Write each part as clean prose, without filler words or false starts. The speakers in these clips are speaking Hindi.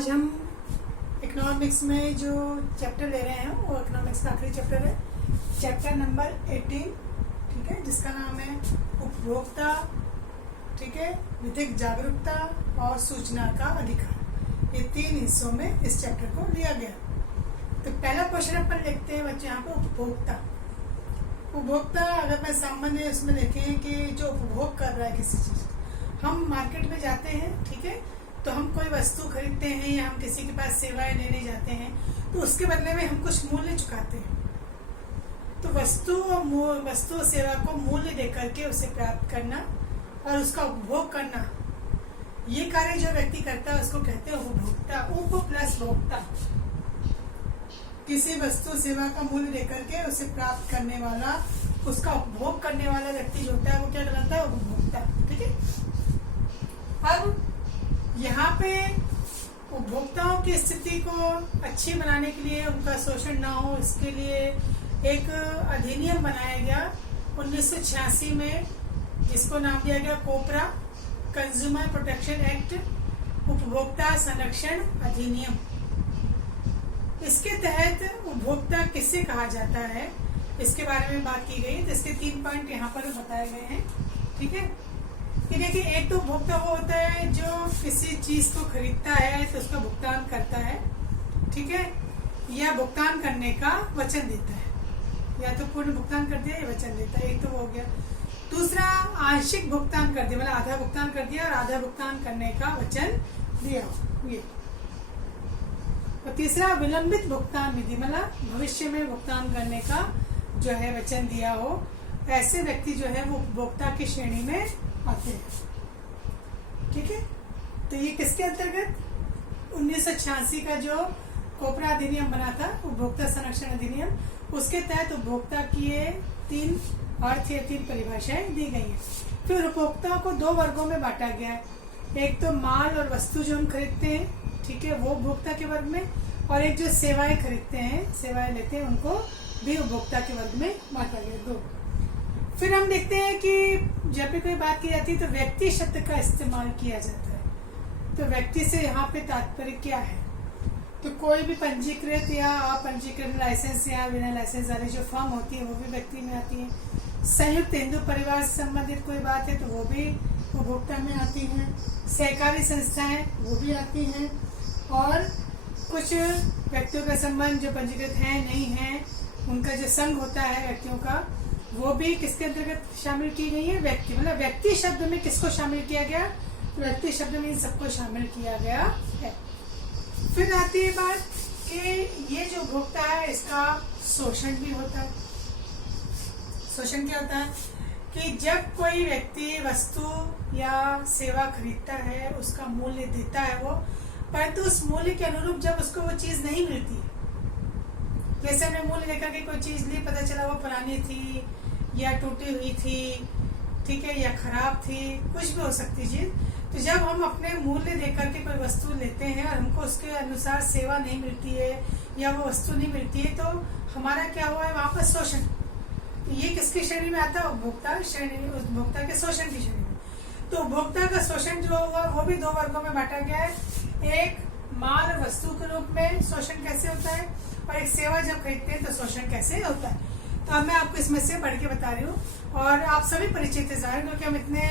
आज हम इकोनॉमिक्स में जो चैप्टर ले रहे हैं वो इकोनॉमिक्स का आखिरी चैप्टर है, चैप्टर नंबर 18, ठीक है, जिसका नाम है उपभोक्ता, ठीक है, विधिक जागरूकता और सूचना का अधिकार। ये 3 हिस्सों में इस चैप्टर को लिया गया। तो पहला क्वेश्चन अपन लिखते हैं बच्चे यहाँ पे उपभोक्ता। उपभोक्ता अगर मैं सामान्य उसमें देखें कि जो उपभोग कर रहा है किसी चीज, हम मार्केट में जाते हैं, ठीक है, तो हम कोई वस्तु खरीदते हैं या हम किसी के पास सेवाएं लेने जाते हैं, तो उसके बदले में हम कुछ मूल्य चुकाते हैं। तो वस्तु सेवा को मूल्य देकर के उसे प्राप्त करना और उसका उपभोग करना, ये कार्य जो व्यक्ति करता है उसको कहते हैं उपभोक्ता। उप प्लस भोक्ता, किसी वस्तु सेवा का मूल्य देकर के उसे प्राप्त करने वाला, उसका उपभोग करने वाला व्यक्ति जो होता है वो क्या कहलाता है? उपभोक्ता। ठीक है। अब यहाँ पे उपभोक्ताओं की स्थिति को अच्छी बनाने के लिए, उनका शोषण ना हो, इसके लिए एक अधिनियम बनाया गया 1986 में, जिसको नाम दिया गया कोपरा, कंज्यूमर प्रोटेक्शन एक्ट, उपभोक्ता संरक्षण अधिनियम। इसके तहत उपभोक्ता किसे कहा जाता है इसके बारे में बात की गई। तो इसके 3 पॉइंट यहाँ पर बताए गए हैं। ठीक है, कि देखिए, एक तो उपभोक्ता वो होता है जो किसी चीज को खरीदता है तो उसका भुगतान करता है, ठीक है, या भुगतान करने का वचन देता है, या तो पूर्ण भुगतान कर दिया या वचन देता है, एक तो वो हो गया। दूसरा, आंशिक भुगतान कर दिया, मतलब आधा भुगतान कर दिया और आधा भुगतान करने का वचन दिया, ये। और तीसरा, विलंबित भुगतान विधि, मतलब भविष्य में भुगतान करने का जो है वचन दिया हो, ऐसे व्यक्ति जो है वो उपभोक्ता की श्रेणी में आते हैं। ठीक है, तो ये किसके अंतर्गत? 1986 का जो कोपरा अधिनियम बना था, उपभोक्ता संरक्षण अधिनियम, उसके तहत उपभोक्ता की ये 3 अर्थ या 3 परिभाषाएं दी गई हैं। फिर उपभोक्ता को 2 वर्गों में बांटा गया है। एक तो माल और वस्तु जो हम खरीदते हैं, ठीक है, वो उपभोक्ता के वर्ग में, और एक जो सेवाएं खरीदते हैं, सेवाएं लेते हैं, उनको भी उपभोक्ता के वर्ग में बांटा गया, 2। फिर हम देखते हैं कि जब भी कोई बात की जाती है तो व्यक्ति शब्द का इस्तेमाल किया जाता है। तो व्यक्ति से यहाँ पे तात्पर्य क्या है? तो कोई भी पंजीकृत या अपंजीकृत, लाइसेंस या बिना लाइसेंस वाली जो फर्म होती है वो भी व्यक्ति में आती है। संयुक्त हिंदू परिवार से संबंधित कोई बात है तो वो भी उपभोक्ता में आती है। सहकारी संस्थाएं वो भी आती हैं, और कुछ व्यक्तियों का संबंध जो पंजीकृत है नहीं है, उनका जो संघ होता है व्यक्तियों का, वो भी किसके अंतर्गत शामिल की गई है? व्यक्ति। मतलब व्यक्ति शब्द में किसको शामिल किया गया? व्यक्ति शब्द में इन सबको शामिल किया गया है। फिर आती है बात कि ये जो उपभोक्ता है इसका शोषण भी होता है। शोषण क्या होता है? कि जब कोई व्यक्ति वस्तु या सेवा खरीदता है, उसका मूल्य देता है वो, परंतु उस मूल्य के अनुरूप जब उसको वो चीज नहीं मिलती है, जैसे हमने मूल्य लेकर के कोई चीज ली, पता चला वो पुरानी थी या टूटी हुई थी, ठीक है, या खराब थी, कुछ भी हो सकती चीज। तो जब हम अपने मूल्य देकर के कोई वस्तु लेते हैं और हमको उसके अनुसार सेवा नहीं मिलती है या वो वस्तु नहीं मिलती है, तो हमारा क्या हुआ है वहां पर? शोषण। तो ये किसकी श्रेणी में आता है? उपभोक्ता श्रेणी, उपभोक्ता के शोषण की श्रेणी में। तो उपभोक्ता का शोषण जो हुआ वो भी 2 वर्गों में बांटा गया है। एक, माल और वस्तु के रूप में शोषण कैसे होता है, और एक सेवा जब खरीदते हैं तो शोषण कैसे होता है। तो अब मैं आपको इसमें से पढ़ के बता रही हूँ, और आप सभी परिचित हैं, क्योंकि हम इतने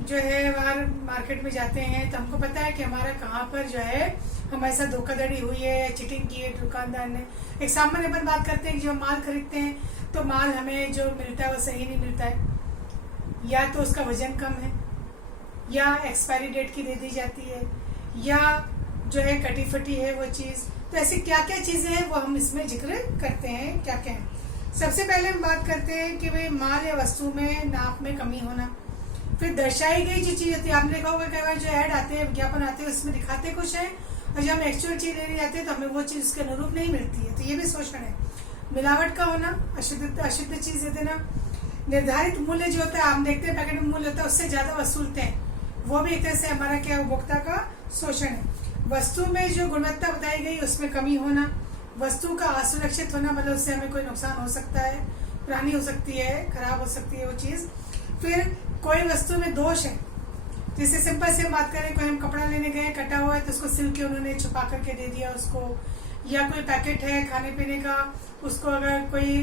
जो है बाहर मार्केट में जाते हैं तो हमको पता है कि हमारा कहाँ पर जो है हमारे साथ धोखाधड़ी हुई है, चीटिंग की है दुकानदार ने। एक सामान्य अपन बात करते हैं कि जो माल खरीदते हैं तो माल हमें जो मिलता है वो सही नहीं मिलता है, या तो उसका वजन कम है, या एक्सपायरी डेट की दे दी जाती है, या जो है कटी फटी है वो चीज। तो ऐसी क्या क्या चीजें हैं वो हम इसमें जिक्र करते हैं, क्या क्या है। सबसे पहले हम बात करते हैं कि भाई माल या वस्तु में नाप में कमी होना। फिर दर्शाई गई जो चीज होती है, आपने देखा होगा कई बार जो ऐड आते हैं, विज्ञापन आते हैं, उसमें दिखाते कुछ है और जब हम एक्चुअल चीज लेने जाते हैं तो हमें वो चीज उसके अनुरूप नहीं मिलती है, तो ये भी शोषण है। मिलावट का होना, अशुद्ध चीज दे देना। निर्धारित मूल्य जो होता है, हम देखते हैं पैकेट में मूल्य होता है उससे ज्यादा वसूलते हैं, वो भी एक तरह से हमारा क्या, उपभोक्ता का शोषण है। वस्तु में जो गुणवत्ता बताई गई उसमें कमी होना, वस्तु का असुरक्षित होना, मतलब उससे हमें कोई नुकसान हो सकता है, पुरानी हो सकती है, खराब हो सकती है वो चीज। फिर कोई वस्तु में दोष है, जैसे सिंपल से बात करें, कोई हम कपड़ा लेने गए, कटा हुआ है तो उसको सिल के उन्होंने छुपा करके दे दिया उसको, या कोई पैकेट है खाने पीने का, उसको अगर कोई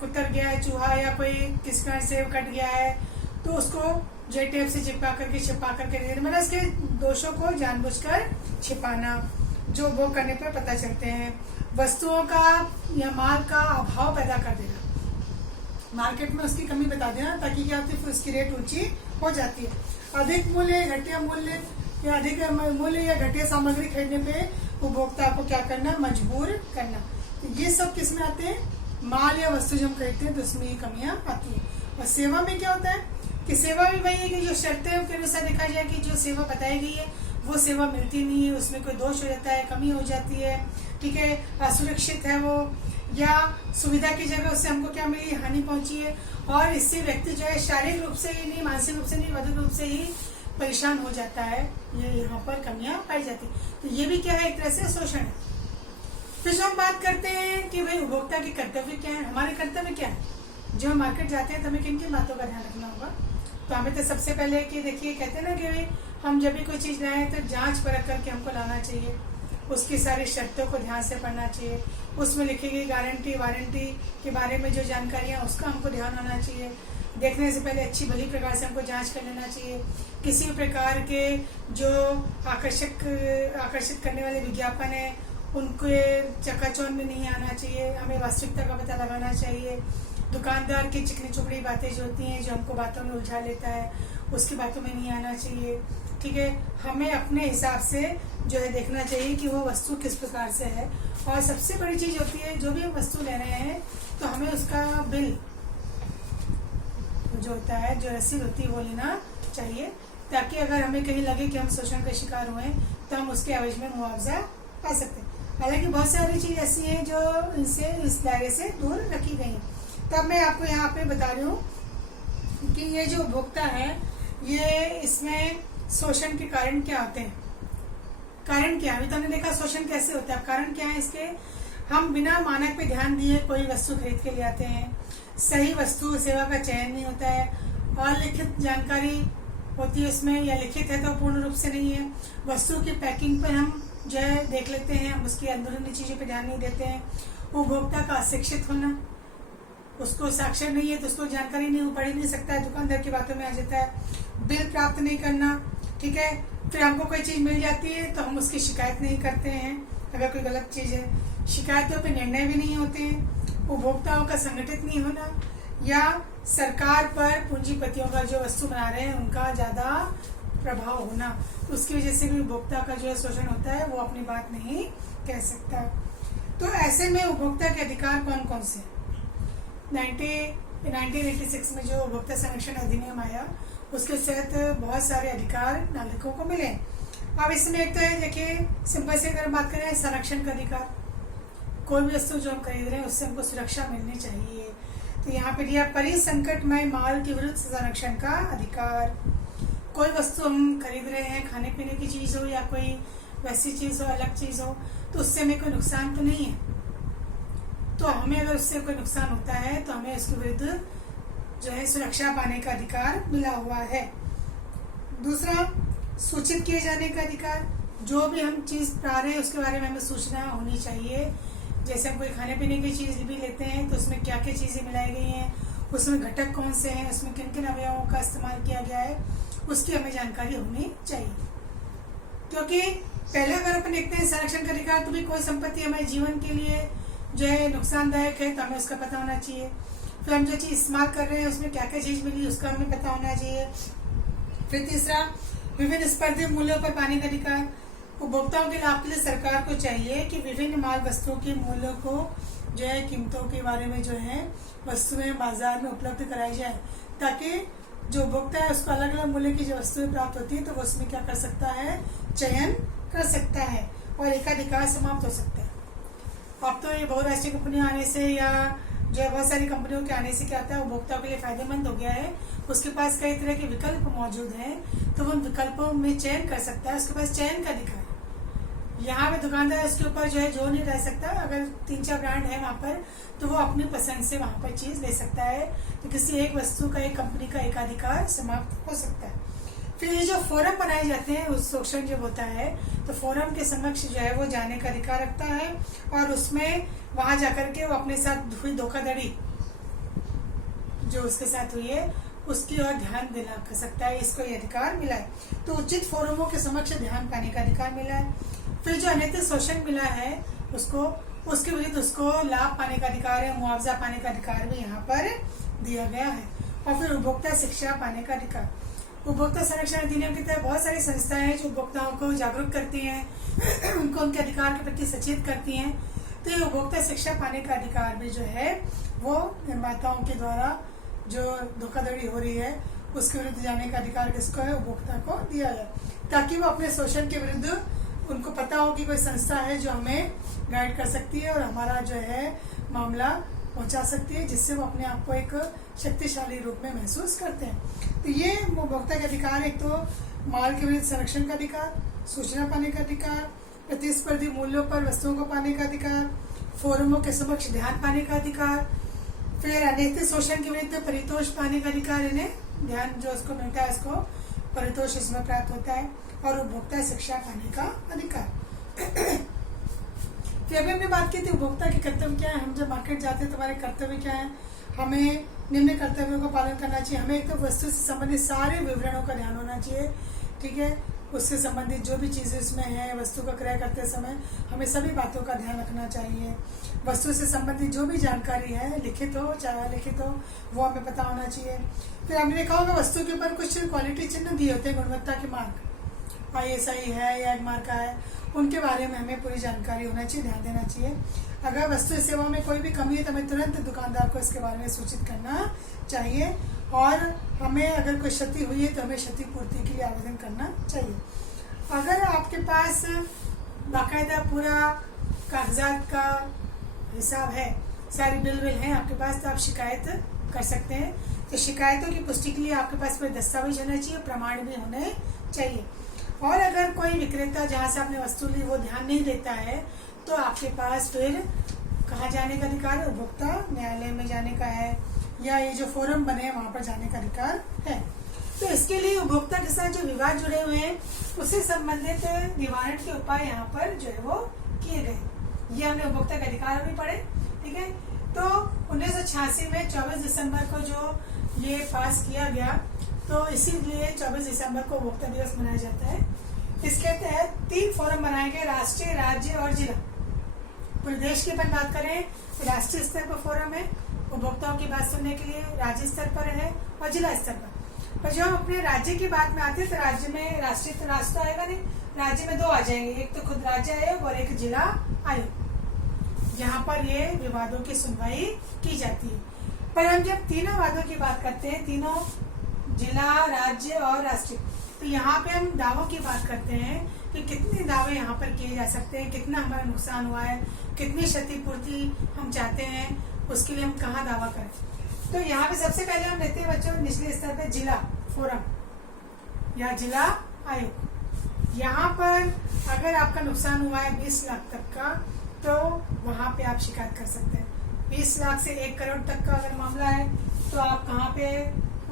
कुतर गया है चूहा या कोई किस कारण से कट गया है तो उसको जो टेप से छिपा करके दे देना, मतलब इसके दोषों को जानबूझकर छिपाना, जो वो करने पर पता चलते हैं। वस्तुओं का या माल का अभाव पैदा कर देना, मार्केट में उसकी कमी बता देना, ताकि क्या होती है उसकी रेट ऊंची हो जाती है। अधिक मूल्य, घटिया मूल्य या अधिक मूल्य या घटिया सामग्री खरीदने पे उपभोक्ता को क्या करना, मजबूर करना। तो ये सब किस में आते हैं, माल या वस्तु जो हम खरीदते हैं तो उसमें ये कमियां आती है। और सेवा में क्या होता है कि सेवा भी वही है कि जो शर्तें के अनुसार देखा जाए कि जो सेवा बताई गई है वो सेवा मिलती नहीं है, उसमें कोई दोष हो जाता है, कमी हो जाती है, ठीक है, असुरक्षित है वो, या सुविधा की जगह उससे हमको क्या मिली, हानि पहुंची है, और इससे व्यक्ति जो है शारीरिक रूप से ही नहीं, मानसिक रूप से नहीं, बौद्धिक रूप से ही परेशान हो जाता है। ये यहाँ पर कमियां पाई जाती है। तो ये भी क्या है, एक तरह से शोषण है। फिर जो हम बात करते हैं कि भाई उपभोक्ता के कर्तव्य क्या है, हमारे कर्तव्य क्या है, जो हम मार्केट जाते हैं तो हमें किन किन बातों का ध्यान रखना होगा। तो हमें तो सबसे पहले कि देखिए, कहते हैं ना कि भाई हम जब भी कोई चीज लाए तो जांच परख करके हमको लाना चाहिए, उसकी सारी शर्तों को ध्यान से पढ़ना चाहिए, उसमें लिखी गई गारंटी वारंटी के बारे में जो जानकारियां उसका हमको ध्यान होना चाहिए। देखने से पहले अच्छी भली प्रकार से हमको जांच कर लेना चाहिए। किसी भी प्रकार के जो आकर्षित करने वाले विज्ञापन है उनके चकाचौंध में नहीं आना चाहिए, हमें वास्तविकता का पता लगाना चाहिए। दुकानदार की चिकनी चुपड़ी बातें जो होती हैं, जो हमको बातों में उलझा लेता है, उसकी बातों में नहीं आना चाहिए, ठीक है। हमें अपने हिसाब से जो है देखना चाहिए कि वो वस्तु किस प्रकार से है। और सबसे बड़ी चीज होती है, जो भी हम वस्तु ले रहे हैं तो हमें उसका बिल जो होता है, जो रसीद होती है वो लेना चाहिए, ताकि अगर हमें कहीं लगे कि हम शोषण का शिकार हुए तो हम उसके एवज में मुआवजा पा सकते हैं। हालांकि बहुत सारी चीज ऐसी हैं जो इनसे, इस दायरे से दूर रखी गई हैं। तब मैं आपको यहाँ पे बता रही हूँ कि ये जो उपभोक्ता है, ये इसमें शोषण के कारण क्या होते हैं। कारण क्या है, अभी तो हमने देखा शोषण कैसे होता है, कारण क्या है इसके, हम बिना मानक पे ध्यान दिए कोई वस्तु खरीद के ले आते हैं, सही वस्तु सेवा का चयन नहीं होता है, अलिखित जानकारी होती है उसमें, या लिखित है तो पूर्ण रूप से नहीं है, वस्तु की पैकिंग पर हम जो है देख लेते हैं, हम उसकी अंदरूनी चीजों पे ध्यान नहीं देते हैं। उपभोक्ता का अशिक्षित होना, उसको साक्षर नहीं है तो उसको जानकारी नहीं, वो पढ़ ही नहीं सकता है, दुकानदार की बातों में आ जाता है। बिल प्राप्त नहीं करना, ठीक है। फिर हमको कोई चीज मिल जाती है तो हम उसकी शिकायत नहीं करते हैं, अगर कोई गलत चीज है, शिकायतों पे निर्णय भी नहीं होते हैं। उपभोक्ताओं का संगठित नहीं होना, या सरकार पर पूंजीपतियों का जो वस्तु बना रहे हैं उनका ज्यादा प्रभाव होना, उसकी वजह से भी उपभोक्ता का जो है शोषण होता है, वो अपनी बात नहीं कह सकता। तो ऐसे में उपभोक्ता के अधिकार कौन कौन से, 1986 में जो उपभोक्ता संरक्षण अधिनियम आया उसके तहत बहुत सारे अधिकार नागरिकों को मिले। अब इसमें एक तो है, देखिए सिंपल से अगर बात करें संरक्षण का अधिकार, कोई भी वस्तु जो हम खरीद रहे हैं उससे हमको सुरक्षा मिलनी चाहिए। तो यहाँ पे दिया परिसंकटमय माल के विरुद्ध संरक्षण का अधिकार। कोई वस्तु हम खरीद रहे हैं, खाने पीने की चीज हो या कोई वैसी चीज हो, अलग चीज हो, तो उससे हमें कोई नुकसान तो नहीं है, तो हमें अगर उससे कोई नुकसान होता है तो हमें उसके विरुद्ध जो है सुरक्षा पाने का अधिकार मिला हुआ है। दूसरा, सूचित किए जाने का अधिकार, जो भी हम चीज पा रहे हैं उसके बारे में हमें सूचना होनी चाहिए। जैसे हम कोई खाने पीने की चीज भी लेते हैं तो उसमें क्या क्या चीजें मिलाई गई हैं, उसमें घटक कौन से हैं, उसमें किन किन अवयवों का इस्तेमाल किया गया है, उसकी हमें जानकारी होनी चाहिए। क्योंकि पहले अगर अपन देखते हैं संरक्षण का अधिकार, तो भी कोई संपत्ति हमारे जीवन के लिए जो है नुकसानदायक है तो हमें उसका पता होना चाहिए। फिर हम जो चीज इस्तेमाल कर रहे हैं उसमें क्या क्या चीज मिली उसका हमें पता होना चाहिए। फिर तीसरा, विभिन्न स्पर्धित मूल्यों पर पाने का अधिकार। उपभोक्ताओं के लाभ के लिए सरकार को चाहिए कि विभिन्न माल वस्तुओं के मूल्यों को जो है कीमतों के बारे में जो है वस्तुएं बाजार में उपलब्ध कराई जाए, ताकि जो उपभोक्ता है उसको अलग अलग मूल्य की जो वस्तुएं प्राप्त होती है तो वो उसमें क्या कर सकता है, चयन कर सकता है और एकाधिकार समाप्त हो सकता है। अब तो ये बहुराष्ट्रीय कंपनियां आने से या जो है बहुत सारी कंपनियों के आने से क्या होता है, उपभोक्ताओं के लिए फायदेमंद हो गया है, उसके पास कई तरह के विकल्प मौजूद हैं, तो वो उन विकल्पों में चयन कर सकता है, उसके पास चयन का अधिकार है। यहाँ पे दुकानदार उसके ऊपर जो है जोर नहीं रह सकता, अगर 3-4 ब्रांड है वहाँ पर तो वो अपनी पसंद से वहाँ पर चीज ले सकता है, तो किसी एक वस्तु का, एक कंपनी का एकाधिकार समाप्त हो सकता है। फिर ये जो फोरम बनाए जाते हैं उस शोषण जब होता है तो फोरम के समक्ष जो है वो जाने का अधिकार रखता है और उसमें वहां जाकर के वो अपने साथ हुई धोखाधड़ी जो उसके साथ हुई है उसकी ओर ध्यान देना कर सकता है। इसको ये अधिकार मिला है। तो उचित फोरमों के समक्ष ध्यान पाने का अधिकार मिला है। फिर जो अनैतिक शोषण मिला है उसको उसके विरुद्ध उसको लाभ पाने का अधिकार है, मुआवजा पाने का अधिकार भी यहाँ पर दिया गया है। और फिर उपभोक्ता शिक्षा पाने का अधिकार। उपभोक्ता संरक्षण अधिनियम की तरह बहुत सारी संस्थाएं हैं जो उपभोक्ताओं को जागरूक करती हैं उनको उनके अधिकार के प्रति सचेत करती हैं। तो ये उपभोक्ता शिक्षा पाने का अधिकार भी जो है वो निर्माताओं के द्वारा जो धोखाधड़ी हो रही है उसके विरुद्ध जाने का अधिकार किसको है, उपभोक्ता को दिया जाए, ताकि वो अपने शोषण के विरुद्ध उनको पता हो कि कोई संस्था है जो हमें गाइड कर सकती है और हमारा जो है मामला पहुंचा सकती है, जिससे वो अपने आप को एक शक्तिशाली रूप में महसूस करते हैं। तो ये उपभोक्ता का अधिकार, एक तो माल के विरुद्ध संरक्षण का अधिकार, सूचना पाने का अधिकार, प्रतिस्पर्धी मूल्यों पर वस्तुओं को पाने का अधिकार, फोरमों के समक्ष ध्यान पाने का अधिकार, फिर अनैतिक शोषण के विरुद्ध परितोष पाने का अधिकार, इन्हें ध्यान जो उसको मिलता है उसको परितोष इसमें प्राप्त होता है, और उपभोक्ता शिक्षा पाने का अधिकार। फिर अभी हमने बात की थी उपभोक्ता के कर्तव्य क्या है। हम जब मार्केट जाते हैं तो हमारे कर्तव्य क्या है, हमें निम्न कर्तव्यों का पालन करना चाहिए। हमें एक तो वस्तु से संबंधित सारे विवरणों का ध्यान होना चाहिए, ठीक है, उससे संबंधित जो भी चीजें इसमें है, वस्तु का क्रय करते समय हमें सभी बातों का ध्यान रखना चाहिए। वस्तु से संबंधित जो भी जानकारी है, लिखित हो चाहे अलिखित हो, वो हमें पता होना चाहिए। फिर हमने देखा होगा वस्तु के ऊपर कुछ क्वालिटी चिन्ह दिए होते हैं, गुणवत्ता के मार्क, ISI है या एगमार्क का है, उनके बारे में हमें पूरी जानकारी होना चाहिए, ध्यान देना चाहिए। अगर वस्तु सेवा में कोई भी कमी है तो हमें तुरंत दुकानदार को इसके बारे में सूचित करना चाहिए, और हमें अगर कोई क्षति हुई है तो हमें क्षतिपूर्ति के लिए आवेदन करना चाहिए। अगर आपके पास बाकायदा पूरा कागजात का हिसाब है, सारी बिल है आपके पास, तो आप शिकायत कर सकते हैं। तो शिकायतों की पुष्टि के लिए आपके पास कोई दस्तावेज होना चाहिए, प्रमाण भी होने चाहिए। और अगर कोई विक्रेता जहाँ से आपने वस्तु ली वो ध्यान नहीं देता है तो आपके पास फिर कहाँ जाने का अधिकार है, उपभोक्ता न्यायालय में जाने का है, या ये जो फोरम बने हैं वहां पर जाने का अधिकार है। तो इसके लिए उपभोक्ता के साथ जो विवाद जुड़े हुए हैं उससे संबंधित निवारण के उपाय यहाँ पर जो है वो किए गए। ये हमने उपभोक्ता के अधिकार भी पढ़े, ठीक है। तो 1986 में 24 दिसंबर को जो ये पास किया गया, तो इसीलिए 24 दिसंबर को उपभोक्ता दिवस मनाया जाता है। इसके तहत 3 फोरम बनाए गए, राष्ट्रीय, राज्य और जिला। पूरे देश की अपन बात करें तो राष्ट्रीय स्तर पर फोरम है उपभोक्ताओं की बात सुनने के लिए, राज्य स्तर पर है और जिला स्तर पर जब हम अपने राज्य की बात में आते हैं तो राज्य में राष्ट्रीय तो राष्ट्र आएगा नहीं, राज्य में 2 आ जाएंगे, एक तो खुद राज्य आयोग और एक जिला आयोग। यहाँ पर ये विवादों की सुनवाई की जाती है। पर हम जब तीनों वादों की बात करते हैं, तीनों जिला, राज्य और राष्ट्रीय, तो यहाँ पे हम दावों की बात करते हैं कि कितने दावे यहाँ पर किए जा सकते हैं, कितना हमारा नुकसान हुआ है, कितनी क्षतिपूर्ति हम चाहते हैं, उसके लिए हम कहाँ दावा करें। तो यहाँ पे सबसे पहले हम लेते हैं बच्चों निचले स्तर पे जिला फोरम या जिला आयोग। यहाँ पर अगर आपका नुकसान हुआ है 20 लाख तक का, तो वहाँ पे आप शिकायत कर सकते हैं। 20 लाख से 1 करोड़ तक का अगर मामला है तो आप कहाँ पे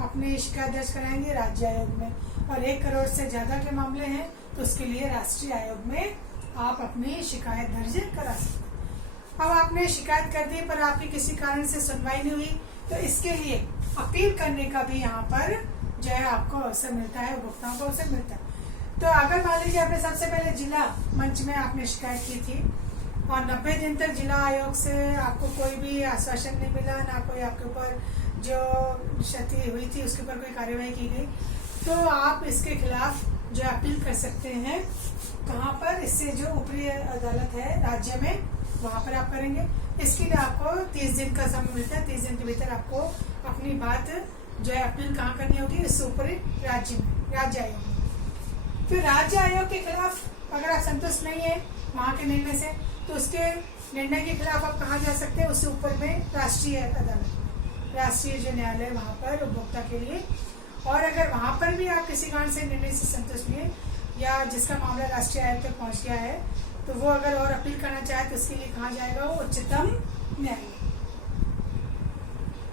अपनी शिकायत दर्ज कराएंगे, राज्य आयोग में। और 1 करोड़ से ज्यादा के मामले हैं तो उसके लिए राष्ट्रीय आयोग में आप अपनी शिकायत दर्ज करा सकते हैं। अब आपने शिकायत कर दी पर आपकी किसी कारण से सुनवाई नहीं हुई, तो इसके लिए अपील करने का भी यहाँ पर जो है आपको अवसर मिलता है, उपभोक्ताओं को अवसर मिलता है। तो अगर मान लीजिए आपने सबसे पहले जिला मंच में आपने शिकायत की थी और 90 दिन तक जिला आयोग से आपको कोई भी आश्वासन नहीं मिला, ना कोई आपके ऊपर जो क्षति हुई थी उसके ऊपर कोई कार्यवाही की गई, तो आप इसके खिलाफ जो अपील कर सकते हैं। कहाँ पर? इससे जो ऊपरी अदालत है राज्य में, वहां पर आप करेंगे। इसके लिए आपको 30 दिन का समय मिलता है। 30 दिन के भीतर आपको अपनी बात जो है अपील कहाँ करनी होगी, इससे ऊपरी राज्य में, राज्य आयोग में। फिर राज्य आयोग के खिलाफ अगर आप संतुष्ट नहीं है वहां के निर्णय से, तो उसके निर्णय के खिलाफ आप कहाँ जा सकते हैं, उससे ऊपर में राष्ट्रीय अदालत, राष्ट्रीय जो न्यायालय वहां पर उपभोक्ता के लिए। और अगर वहां पर भी आप किसी कारण से निर्णय से संतुष्ट नहीं है या जिसका मामला राष्ट्रीय आयोग तक पहुंच गया है, तो वो अगर और अपील करना चाहे तो उसके लिए कहाँ जाएगा, वो उच्चतम न्यायालय।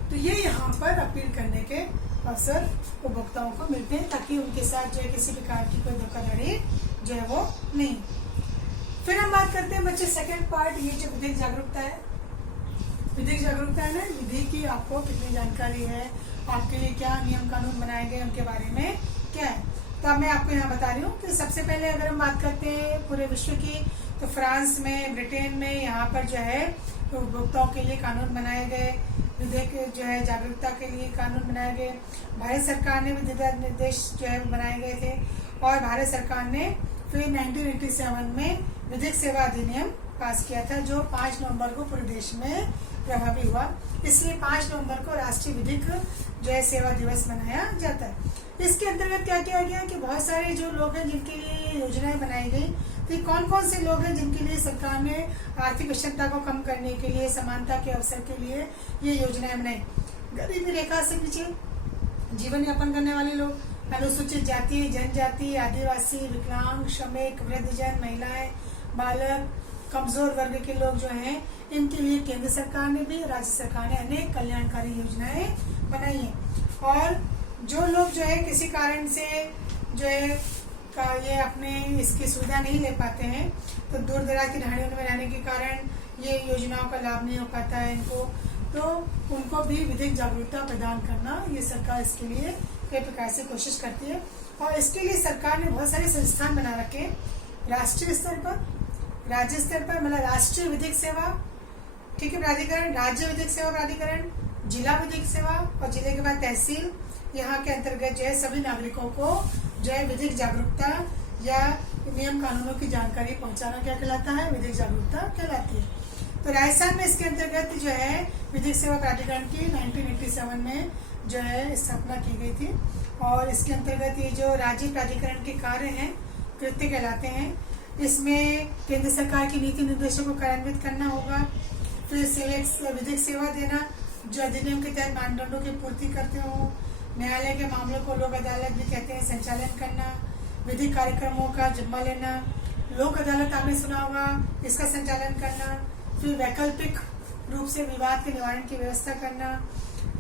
तो ये यहाँ पर अपील करने के अवसर उपभोक्ताओं को मिलते हैं, ताकि उनके साथ जो है किसी प्रकार की कोई धोखाधड़ी जो है वो नहीं। फिर हम बात करते हैं बच्चे सेकंड पार्ट, ये जो विधिक जागरूकता है। विधिक जागरूकता है ना, विधि की आपको कितनी जानकारी है, आपके लिए क्या नियम कानून बनाए गए उनके बारे में क्या है। तो अब मैं आपको यहाँ बता रही हूँ कि सबसे पहले अगर हम बात करते हैं पूरे विश्व की, तो फ्रांस में, ब्रिटेन में यहाँ पर जो है उपभोक्ताओं के लिए कानून बनाए गए, विधिक जो है जागरूकता के लिए कानून बनाए गए। भारत सरकार ने भी निर्देश जो है बनाए गए थे, और भारत सरकार ने फिर 1987 में विधिक सेवा अधिनियम पास किया था, जो 5 नवंबर को पूरे देश में प्रभावी हुआ। इसलिए 5 नवंबर को राष्ट्रीय विधिक जो है सेवा दिवस मनाया जाता है। इसके अंतर्गत क्या किया गया कि बहुत सारे जो लोग हैं जिनके लिए योजनाएं बनाई गई, तो कौन कौन से लोग हैं जिनके लिए सरकार ने आर्थिक विषमता को कम करने के लिए, समानता के अवसर के लिए ये योजनाएं बनाई। गरीबी रेखा से नीचे जीवन यापन करने वाले लोग, अनुसूचित जाति, जनजाति, आदिवासी, विकलांग, श्रमिक, वृद्धजन, महिलाएं, बालक, कमजोर वर्ग के लोग जो हैं, इनके लिए केंद्र सरकार ने भी, राज्य सरकार ने अनेक कल्याणकारी योजनाएं बनाई हैं। और जो लोग जो है किसी कारण से जो है ये अपने इसकी सुविधा नहीं ले पाते हैं, तो दूर दराज की ढाणियों में रहने के कारण ये योजनाओं का लाभ नहीं हो पाता है इनको, तो उनको भी विधिक जागरूकता प्रदान करना, ये सरकार इसके लिए कई प्रकार से कोशिश करती है। और इसके लिए सरकार ने बहुत सारे संस्थान बना रखे, राष्ट्रीय स्तर पर, राज्य स्तर पर, मतलब राष्ट्रीय विधिक सेवा, ठीक है, प्राधिकरण, राज्य विधिक सेवा प्राधिकरण, जिला विधिक सेवा, और जिले के बाद तहसील। यहाँ के अंतर्गत जो है सभी नागरिकों को जो है विधिक जागरूकता या नियम कानूनों की जानकारी पहुंचाना क्या कहलाता है, विधिक जागरूकता कहलाती है। तो राजस्थान में इसके अंतर्गत जो है विधिक सेवा प्राधिकरण की 1987 में जो है स्थापना की गई थी, और इसके अंतर्गत ये जो राज्य प्राधिकरण के कार्य हैं, कृत्य कहलाते हैं। इसमें केंद्र सरकार की नीति निर्देशों को कार्यान्वित करना होगा, फिर विधिक सेवा देना जो अधिनियम के तहत मानदंडों की पूर्ति करते हो, न्यायालय के मामलों को लोक अदालत भी कहते हैं संचालन करना, विधिक कार्यक्रमों का जिम्मा लेना, लोक अदालत आपने सुना होगा, इसका संचालन करना, फिर वैकल्पिक रूप से विवाद के निवारण की व्यवस्था करना,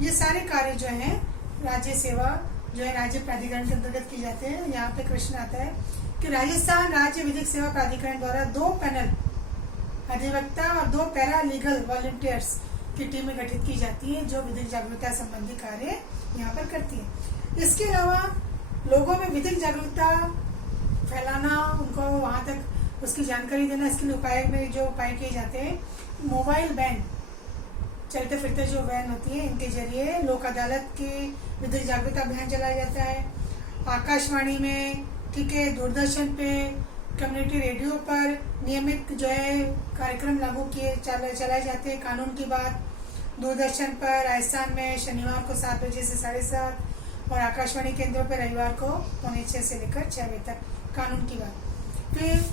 ये सारे कार्य जो हैं राज्य सेवा जो है राज्य प्राधिकरण के अंतर्गत की जाते हैं। यहाँ पे प्रश्न आता है कि राजस्थान राज्य विधिक सेवा प्राधिकरण द्वारा 2 पैनल अधिवक्ता और 2 पैरा लीगल वॉलंटियर्स की टीमें गठित की जाती है, जो विधिक जागरूकता संबंधी कार्य यहाँ पर करती है। इसके अलावा लोगों में विधिक जागरूकता फैलाना, उनको वहां तक उसकी जानकारी देना, इसके लिए उपाय किए जाते हैं। मोबाइल वैन, चलते फिरते जो वैन होती है, इनके जरिए लोक अदालत की विधिक जागरूकता अभियान चलाया जाता है। आकाशवाणी में, ठीक है, दूरदर्शन पे, कम्युनिटी रेडियो पर नियमित जो है कार्यक्रम लागू किए चलाए जाते हैं। कानून की बात दूरदर्शन पर राजस्थान में शनिवार को 7 बजे से 7:30, और आकाशवाणी केंद्रों पर रविवार को 5:45 से लेकर 6 बजे तक कानून की बात। फिर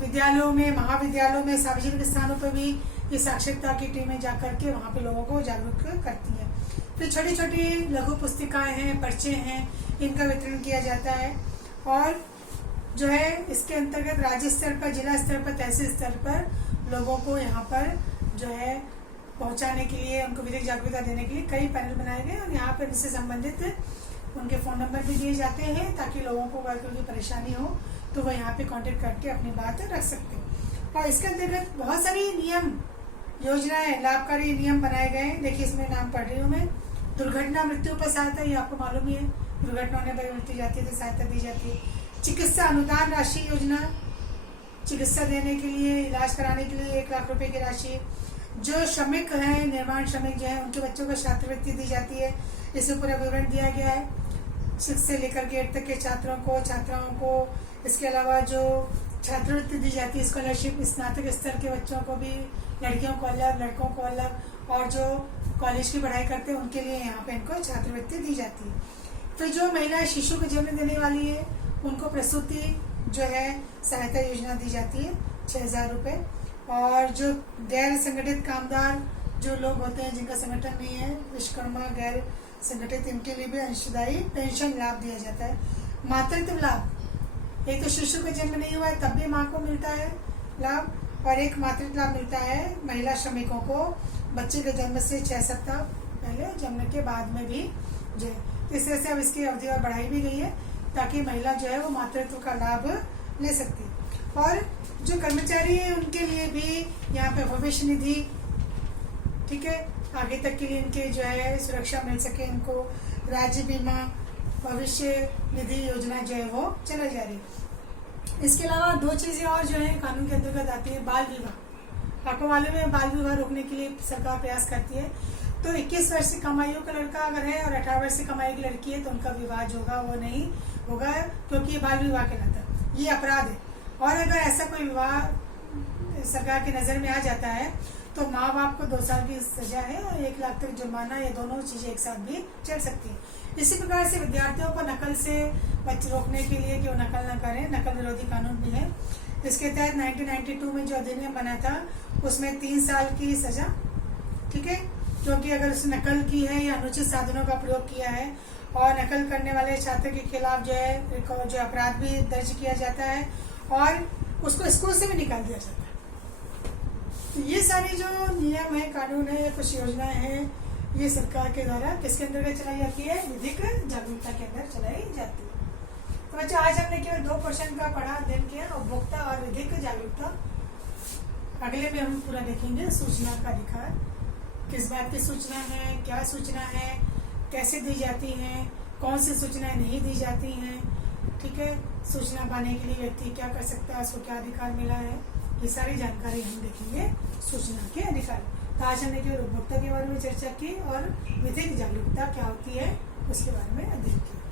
विद्यालयों में, महाविद्यालयों में, सार्वजनिक स्थानों पर भी ये साक्षरता की टीमें जाकर के वहाँ पे लोगों को जागरूक करती है। फिर छोटी छोटी लघु पुस्तिकाएं हैं, पर्चे हैं, इनका वितरण किया जाता है। और जो है इसके अंतर्गत राज्य स्तर पर, जिला स्तर पर, तहसील स्तर पर लोगों को यहाँ पर जो है पहुंचाने के लिए, उनको विधिक जागरूकता देने के लिए कई पैनल बनाए गए, और यहाँ पर इनसे संबंधित उनके फोन नंबर भी दिए जाते हैं, ताकि लोगों को अगर कोई परेशानी हो तो वो यहाँ पे कांटेक्ट करके अपनी बात रख सकते हैं। और इसके अंतर्गत बहुत सारी नियम, योजनाएं, लाभकारी नियम बनाए गए हैं। देखिए इसमें नाम पढ़ रही हूँ मैं। दुर्घटना मृत्यु पर सहायता, ये आपको मालूम ही है, दुर्घटना होने पर मृत्यु जाती है तो सहायता दी जाती है। चिकित्सा अनुदान राशि योजना, चिकित्सा देने के लिए, इलाज कराने के लिए 1 लाख रुपए की राशि। जो श्रमिक हैं, निर्माण श्रमिक जो है, उनके बच्चों को छात्रवृत्ति दी जाती है, इसमें पूरा विवरण दिया गया है। 6 से लेकर के 8 तक के छात्रों को, छात्राओं को, इसके अलावा जो छात्रवृत्ति दी जाती है, स्कॉलरशिप, स्नातक स्तर के बच्चों को भी, लड़कियों को अलग, लड़कों को अलग, और जो कॉलेज की पढ़ाई करते हैं उनके लिए यहाँ पे इनको छात्रवृत्ति दी जाती है। फिर जो महिलाएं शिशु को जन्म देने वाली है, उनको प्रसूति जो है सहायता योजना दी जाती है, 6,000 रुपए। और जो गैर संगठित कामदार जो लोग होते हैं, जिनका संगठन नहीं है, विश्वकर्मा, गैर संगठित, इनके लिए भी अंशदायी पेंशन लाभ दिया जाता है। मातृत्व लाभ, एक तो शिशु का जन्म नहीं हुआ है तब भी माँ को मिलता है लाभ, और एक मातृत्व लाभ मिलता है महिला श्रमिकों को बच्चे के जन्म से 6 सप्ताह पहले, जन्म के बाद में भी जो तो इस तरह से अब इसकी अवधि और बढ़ाई भी गई है ताकि महिला जो है वो मातृत्व का लाभ ले सकती है। और जो कर्मचारी है उनके लिए भी यहाँ पे भविष्य निधि, ठीक है, आगे तक के लिए इनके जो है सुरक्षा मिल सके, इनको राज्य बीमा भविष्य निधि योजना जो है वो चलाई जा रही है। इसके अलावा 2 चीजें और जो है कानून के अंतर्गत आती है। बाल विवाह, आपको मालूम है बाल विवाह रोकने के लिए सरकार प्रयास करती है। तो 21 वर्ष से कम आयु का लड़का अगर है और 18 वर्ष से कम आयु की लड़की है तो उनका विवाह जो होगा वो नहीं होगा, क्योंकि ये बाल विवाह कहलाता है, ये अपराध है। और अगर ऐसा कोई विवाह सरकार की नजर में आ जाता है तो माँ बाप को 2 साल की सजा है और 1 लाख तक जुर्माना, ये दोनों चीजें एक साथ भी चल सकती है। इसी प्रकार से विद्यार्थियों को नकल से रोकने के लिए कि वो नकल न करें, नकल विरोधी कानून भी है। इसके तहत 1992 में जो अधिनियम बना था उसमें 3 साल की सजा, ठीक है, क्योंकि अगर उसने नकल की है या अनुचित साधनों का प्रयोग किया है और नकल करने वाले छात्र के खिलाफ जो है जो अपराध भी दर्ज किया जाता है और उसको स्कूल से भी निकाल दिया जाता है। तो ये सारी जो नियम है, कानून है, कुछ योजनाएं हैं, ये सरकार के द्वारा किसके अंतर्गत चलाई जाती है? विधिक जागरूकता के अंदर चलाई जाती है। तो बच्चों आज हमने केवल 2 क्वेश्चन का पढ़ा, अध्ययन किया, उपभोक्ता और विधिक जागरूकता। अगले में हम पूरा देखेंगे सूचना का अधिकार, किस बात की सूचना है, क्या सूचना है, कैसे दी जाती है, कौन सी सूचनाएं नहीं दी जाती हैं, ठीक है, सूचना पाने के लिए व्यक्ति क्या कर सकता है, उसको क्या अधिकार मिला है, ये सारी जानकारी हम देखेंगे सूचना के अधिकार। तो आज हमने केवल उपभोक्ता के बारे में चर्चा की और विधिक जागरूकता क्या होती है उसके बारे में अध्ययन किया।